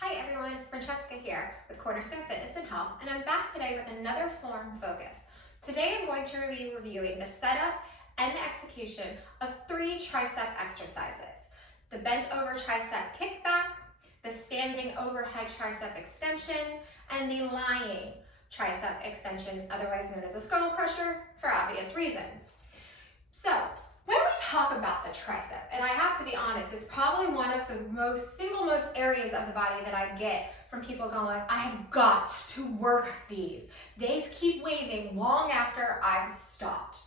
Hi everyone, Francesca here with Cornerstone Fitness and Health, and I'm back today with another form focus. Today I'm going to be reviewing the setup and the execution of 3 tricep exercises: the bent over tricep kickback, the standing overhead tricep extension, and the lying tricep extension, otherwise known as a skull crusher for obvious reasons. So, when we talk about the tricep, and I have to be honest, it's probably one of the single most areas of the body that I get from people going, I have got to work these. They keep waving long after I've stopped,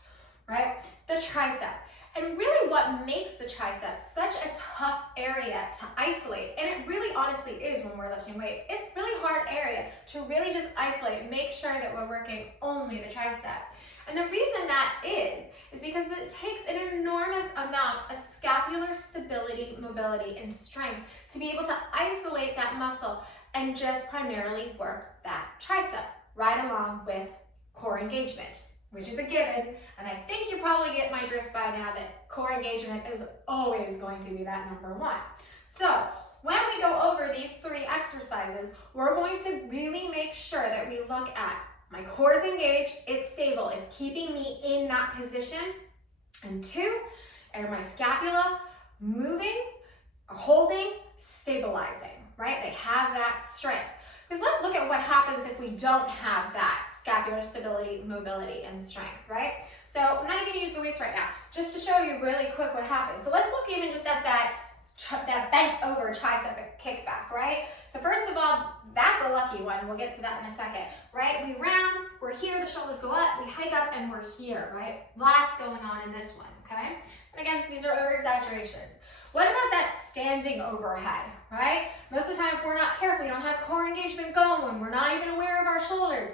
right? The tricep. And really what makes the tricep such a tough area to isolate, and it really honestly is when we're lifting weight, it's a really hard area to really just isolate and make sure that we're working only the tricep. And the reason that is because it takes an enormous amount of scapular stability, mobility, and strength to be able to isolate that muscle and just primarily work that tricep, right along with core engagement, which is a given. And I think you probably get my drift by now that core engagement is always going to be that number one. So when we go over these 3 exercises, we're going to really make sure that we look at my core is engaged, it's stable, it's keeping me in that position. And 2, are my scapula moving, holding, stabilizing, right? They have that strength. Because let's look at what happens if we don't have that scapular stability, mobility, and strength, right? So I'm not even gonna use the weights right now, just to show you really quick what happens. So let's look even just at that bent over tricep kickback, right? So first of all, that's a lucky one. We'll get to that in a second, right? We round, we're here, the shoulders go up, we hike up, and we're here, right? Lots going on in this one, okay? And again, these are over exaggerations. What about that standing overhead, right? Most of the time, if we're not careful, we don't have core engagement going, we're not even aware of our shoulders,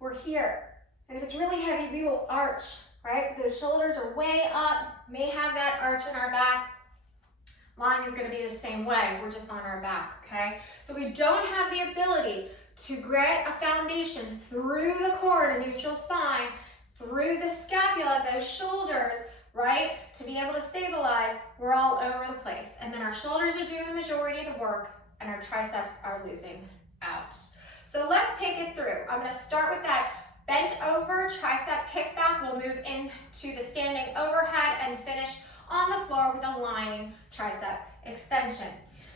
we're here. And if it's really heavy, we will arch, right? Those shoulders are way up, may have that arch in our back. Lying is going to be the same way, we're just on our back, okay? So we don't have the ability to get a foundation through the core to neutral spine, through the scapula, those shoulders, right? To be able to stabilize, we're all over the place. And then our shoulders are doing the majority of the work and our triceps are losing out. So let's take it through. I'm going to start with that bent over tricep kickback. We'll move into the standing overhead and finish on the floor with a lying tricep extension.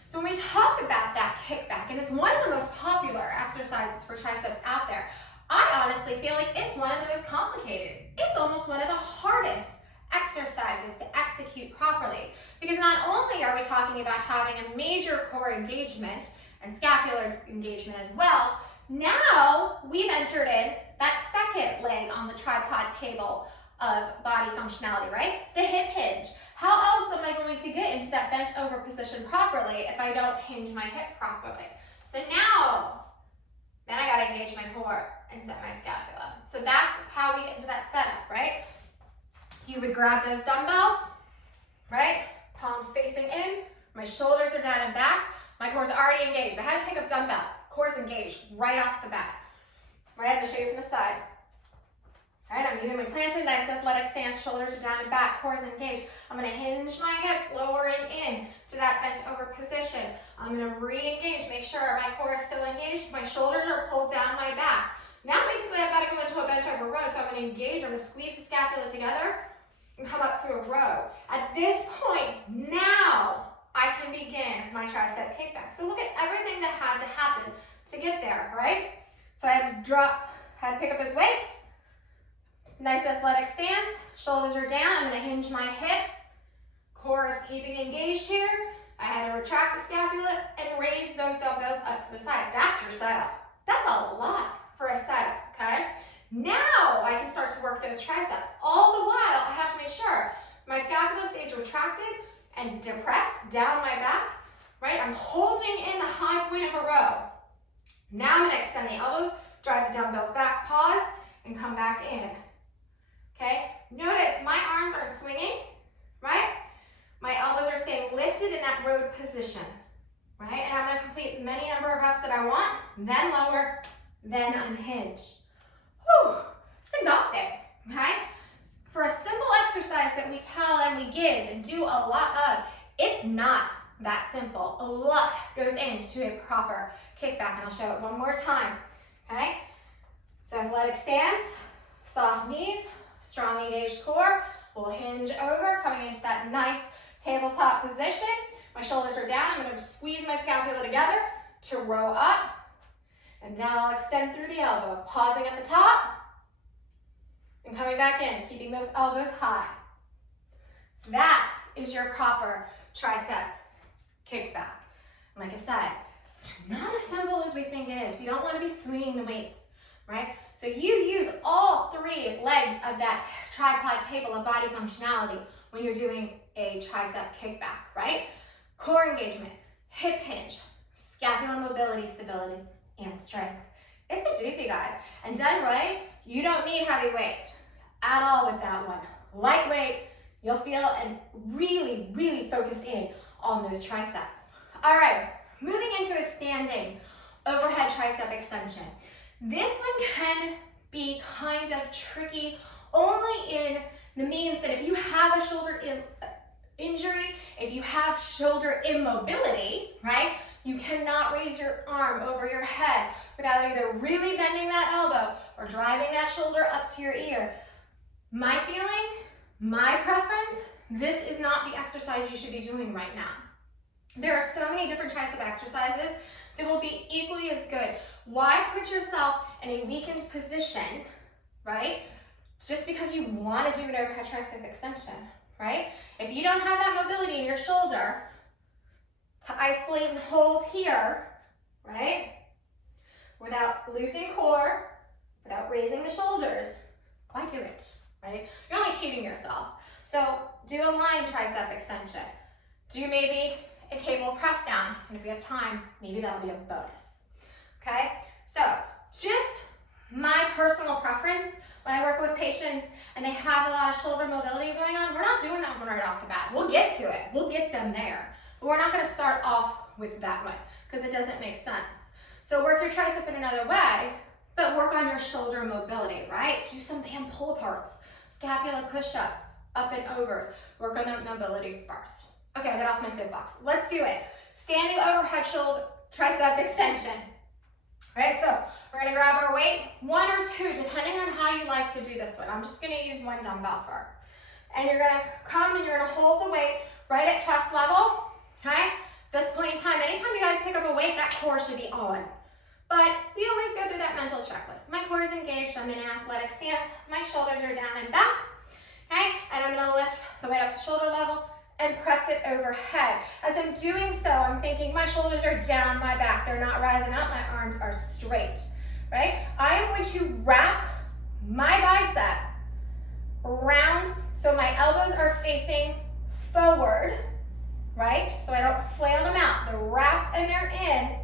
So when we talk about that kickback, and it's one of the most popular exercises for triceps out there, I honestly feel like it's one of the most complicated. It's almost one of the hardest exercises to execute properly, because not only are we talking about having a major core engagement and scapular engagement as well, now we've entered in that second leg on the tripod table of body functionality, right? The hip hinge. How else am I going to get into that bent over position properly if I don't hinge my hip properly? So now, then I gotta engage my core and set my scapula. So that's how we get into that setup, right? You would grab those dumbbells, right? Palms facing in, my shoulders are down and back, my core's already engaged. I had to pick up dumbbells, core's engaged right off the bat. Right, I'm gonna show you from the side. All right, I'm using my planted, nice athletic stance, shoulders are down and back, core is engaged. I'm gonna hinge my hips, lowering in to that bent over position. I'm gonna re-engage, make sure my core is still engaged, my shoulders are pulled down my back. Now basically I've gotta go into a bent over row, so I'm gonna engage, I'm gonna squeeze the scapula together and come up to a row. At this point, now I can begin my tricep kickback. So look at everything that had to happen to get there, right? So I had to drop, had to pick up those weights. Nice athletic stance, shoulders are down, I'm gonna hinge my hips, core is keeping engaged here. I had to retract the scapula and raise those dumbbells up to the side. That's your setup. That's a lot for a setup, okay? Now I can start to work those triceps. All the while, I have to make sure my scapula stays retracted and depressed down my back, right? I'm holding in the high point of a row. Now I'm gonna extend the elbows, drive the dumbbells back, pause, and come back in. Okay, notice my arms aren't swinging, right? My elbows are staying lifted in that rowed position, right? And I'm gonna complete many number of reps that I want, then lower, then unhinge. Whew, it's exhausting, okay? For a simple exercise that we tell and we give and do a lot of, it's not That simple. A lot goes into a proper kickback, and I'll show it one more time, okay? So athletic stance, soft knees, strong engaged core. We'll hinge over, coming into that nice tabletop position. My shoulders are down. I'm going to squeeze my scapula together to row up. And then I'll extend through the elbow, pausing at the top and coming back in, keeping those elbows high. That is your proper tricep kickback. Like I said, it's not as simple as we think it is. We don't want to be swinging the weights, right? So you use all 3 legs of that tripod table of body functionality when you're doing a tricep kickback, right? Core engagement, hip hinge, scapular mobility, stability, and strength. It's a doozy, guys. And done right, you don't need heavy weight at all with that one. Lightweight, you'll feel and really, really focus in on those triceps. All right, moving into a standing overhead tricep extension. This one can be kind of tricky only in the means that if you have a shoulder injury, if you have shoulder immobility, right, you cannot raise your arm over your head without either really bending that elbow or driving that shoulder up to your ear. My feeling, my preference, this is not the exercise you should be doing right now. There are so many different tricep exercises that will be equally as good. Why put yourself in a weakened position, right? Just because you want to do an overhead tricep extension, right? If you don't have that mobility in your shoulder to isolate and hold here, right? Without losing core, without raising the shoulders, why do it, right? You're only cheating yourself. So do a lying tricep extension. Do maybe a cable press down, and if we have time, maybe that'll be a bonus, okay? So just my personal preference, when I work with patients and they have a lot of shoulder mobility going on, we're not doing that one right off the bat. We'll get to it, we'll get them there, but we're not gonna start off with that one because it doesn't make sense. So work your tricep in another way, but work on your shoulder mobility, right? Do some band pull aparts, scapula push-ups, up and overs. Work on that mobility first. Okay, I'll get off my soapbox. Let's do it. Standing overhead shoulder tricep extension. All right, so we're gonna grab our weight, 1 or 2, depending on how you like to do this one. I'm just gonna use 1 dumbbell for. And you're gonna come and you're gonna hold the weight right at chest level, okay? This point in time, anytime you guys pick up a weight, that core should be on. But we always go through that mental checklist. My core is engaged, I'm in an athletic stance, my shoulders are down and back, okay? And I'm gonna lift the weight up to shoulder level and press it overhead. As I'm doing so, I'm thinking my shoulders are down my back. They're not rising up, my arms are straight, right? I am going to wrap my bicep around so my elbows are facing forward, right? So I don't flail them out. They're wrapped and they're in.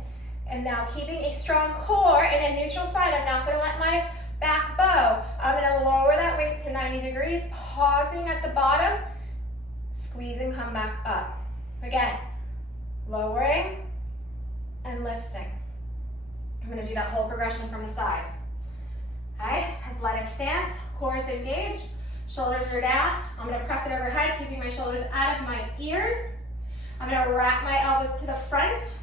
And now keeping a strong core and a neutral spine. I'm not gonna let my back bow. I'm gonna lower that weight to 90 degrees, pausing at the bottom, squeeze and come back up. Again, lowering and lifting. I'm gonna do that whole progression from the side. Okay, athletic stance, core is engaged, shoulders are down. I'm gonna press it overhead, keeping my shoulders out of my ears. I'm gonna wrap my elbows to the front.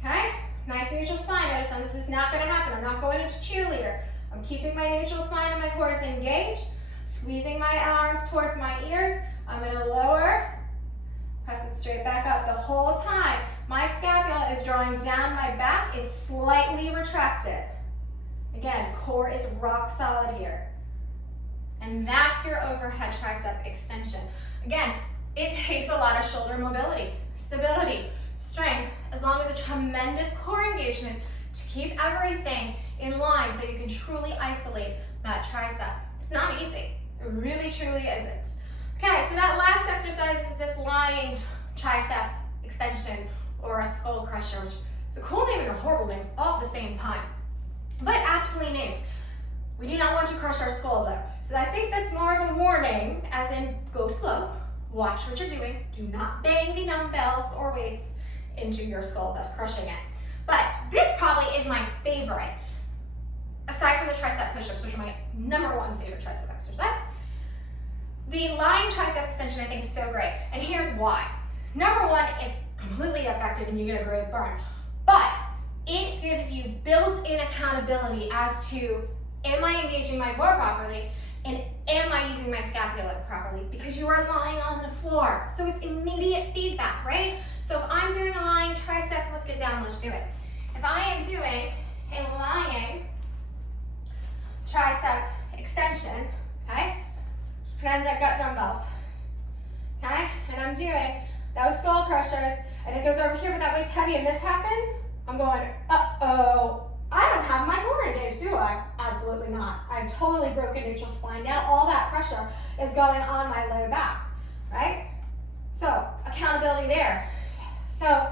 Okay, nice neutral spine. Notice this is not gonna happen. I'm not going into cheerleader. I'm keeping my neutral spine and my core is engaged, squeezing my arms towards my ears. I'm gonna lower, press it straight back up. The whole time, my scapula is drawing down my back. It's slightly retracted. Again, core is rock solid here. And that's your overhead tricep extension. Again, it takes a lot of shoulder mobility, stability, strength, as long as a tremendous core engagement to keep everything in line so you can truly isolate that tricep. It's not easy. It really, truly isn't. Okay, so that last exercise is this lying tricep extension or a skull crusher, which is a cool name and a horrible name all at the same time, but aptly named. We do not want to crush our skull though. So I think that's more of a warning, as in go slow, watch what you're doing, do not bang the dumbbells or weights into your skull, thus crushing it. But this probably is my favorite, aside from the tricep push-ups, which are my #1 favorite tricep exercise. The lying tricep extension I think is so great, and here's why. Number one, it's completely effective and you get a great burn, but it gives you built-in accountability as to, am I engaging my core properly, and am I using my scapula properly? Because you are lying on the floor. So it's immediate feedback, right? So if I'm doing a lying tricep, let's get down, let's do it. If I am doing a lying tricep extension, okay? Pretend I've got dumbbells, okay? And I'm doing those skull crushers, and it goes over here, but that weight's heavy, and this happens, I'm going, uh-oh, I don't have my core engaged, do I? Absolutely not. I've totally broken neutral spine. Now all that pressure is going on my low back, right? So accountability there. So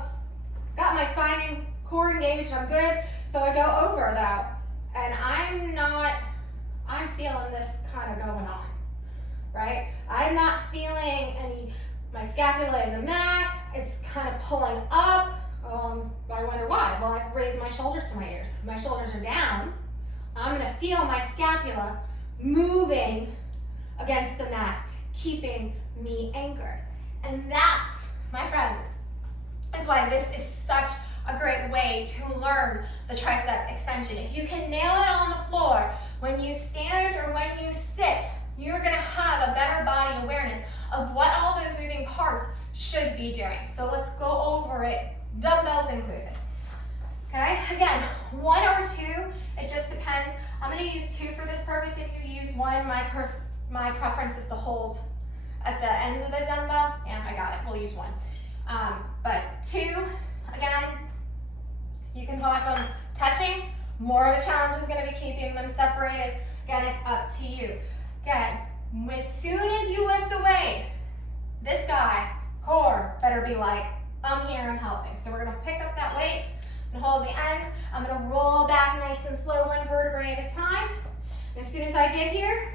got my spine and core engaged, I'm good. So I go over though, and I'm feeling this kind of going on, right? I'm not feeling my scapula in the mat, it's kind of pulling up. I wonder why. Well, I've raised my shoulders to my ears. If my shoulders are down, I'm gonna feel my scapula moving against the mat, keeping me anchored. And that, my friends, is why this is such a great way to learn the tricep extension. If you can nail it on the floor, when you stand or when you sit, you're gonna have a better body awareness of what all those moving parts should be doing. So let's go over it, dumbbells included. Okay, again, one or two, it just depends. I'm gonna use two for this purpose. If you use one, my preference is to hold at the ends of the dumbbell. Yeah, I got it, we'll use one. But two, again, you can have them touching. More of the challenge is gonna be keeping them separated. Again, it's up to you. Again, as soon as you lift a weight, this guy, core, better be like, I'm here, I'm helping. So we're gonna pick up that weight and hold the ends. I'm gonna roll back nice and slow, one vertebrae at a time. And as soon as I get here,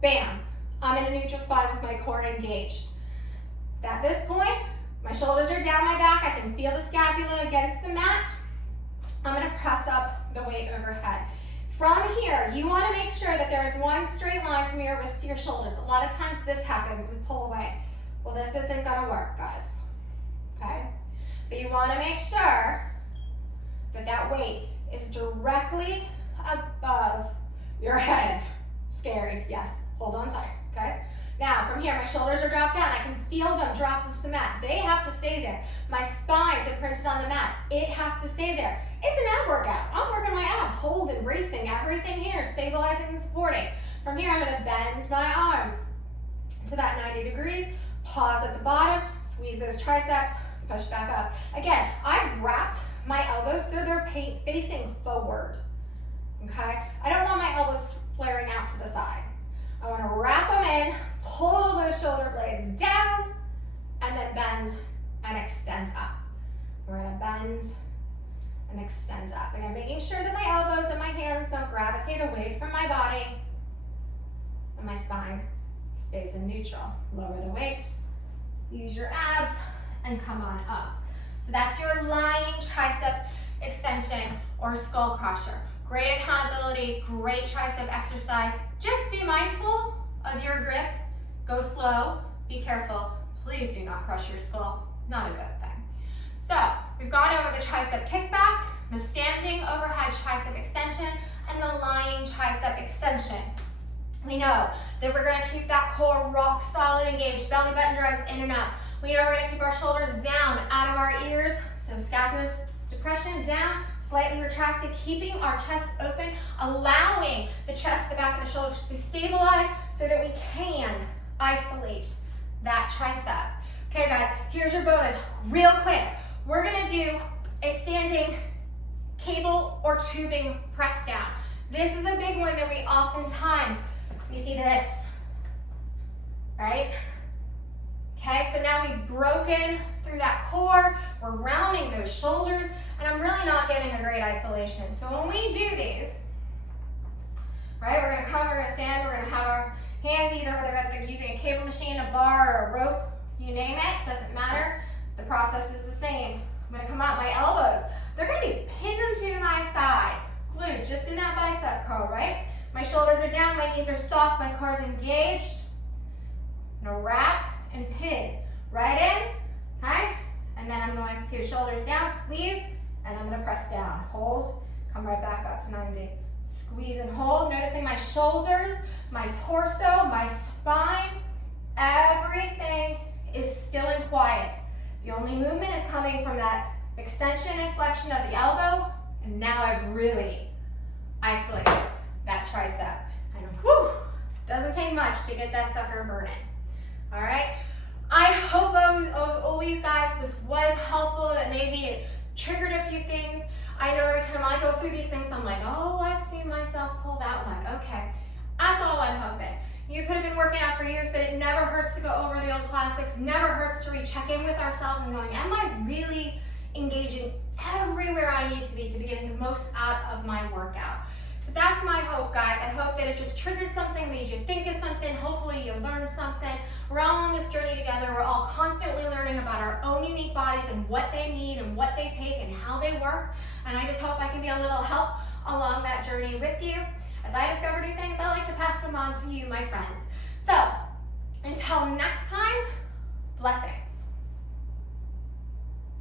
bam, I'm in a neutral spine with my core engaged. At this point, my shoulders are down my back, I can feel the scapula against the mat. I'm gonna press up the weight overhead. From here, you wanna make sure that there is one straight line from your wrist to your shoulders. A lot of times this happens, we pull away. Well, this isn't gonna work, guys, okay? So you wanna make sure that that weight is directly above your head. Scary, yes, hold on tight, okay? Now, from here, my shoulders are dropped down. I can feel them drop into the mat. They have to stay there. My spine's imprinted on the mat. It has to stay there. It's an ab workout. I'm working my abs, holding, bracing, everything here, stabilizing and supporting. From here, I'm gonna bend my arms to that 90 degrees, pause at the bottom, squeeze those triceps, push back up. Again, I've wrapped my elbows so they're facing forward, okay? I don't want my elbows flaring out to the side. I wanna wrap them in, pull those shoulder blades down, and then bend and extend up. We're gonna bend and extend up. Again, making sure that my elbows and my hands don't gravitate away from my body, and my spine stays in neutral. Lower the weight, use your abs, and come on up. So that's your lying tricep extension or skull crusher. Great accountability, great tricep exercise. Just be mindful of your grip. Go slow, be careful. Please do not crush your skull, not a good thing. So we've gone over the tricep kickback, the standing overhead tricep extension, and the lying tricep extension. We know that we're gonna keep that core rock solid engaged, belly button drives in and up. We know we're gonna keep our shoulders down out of our ears, so scapular depression down, slightly retracted, keeping our chest open, allowing the chest, the back of the shoulders to stabilize so that we can isolate that tricep. Okay guys, here's your bonus, real quick. We're gonna do a standing cable or tubing press down. This is a big one that we oftentimes, we see this, right? Okay, so now we've broken through that core, we're rounding those shoulders, and I'm really not getting a great isolation. So when we do these, right, we're gonna come, we're gonna stand, we're gonna have our hands either whether they're using a cable machine, a bar, or a rope, you name it, doesn't matter. The process is the same. I'm gonna come out my elbows. They're gonna be pinned to my side, glued just in that bicep curl, right? My shoulders are down, my knees are soft, my core is engaged. I'm gonna wrap and pin right in, okay? And then I'm going to shoulders down, squeeze, and I'm gonna press down. Hold, come right back up to 90. Squeeze and hold, noticing my shoulders, my torso, my spine, everything is still and quiet. The only movement is coming from that extension and flexion of the elbow, and now I've really isolated that tricep. And whew, doesn't take much to get that sucker burning. All right, I hope as always, guys, this was helpful, that maybe it triggered a few things. I know every time I go through these things, I'm like, oh, I've seen myself pull that one. Okay, that's all I'm hoping. You could have been working out for years, but it never hurts to go over the old classics, never hurts to recheck in with ourselves and going, am I really engaging everywhere I need to be getting the most out of my workout? So that's my hope, guys. I hope that it just triggered something, made you think of something. Hopefully you learned something. We're all on this journey together. We're all constantly learning about our own unique bodies and what they need and what they take and how they work. And I just hope I can be a little help along that journey with you. As I discover new things, I like to pass them on to you, my friends. So until next time, blessings.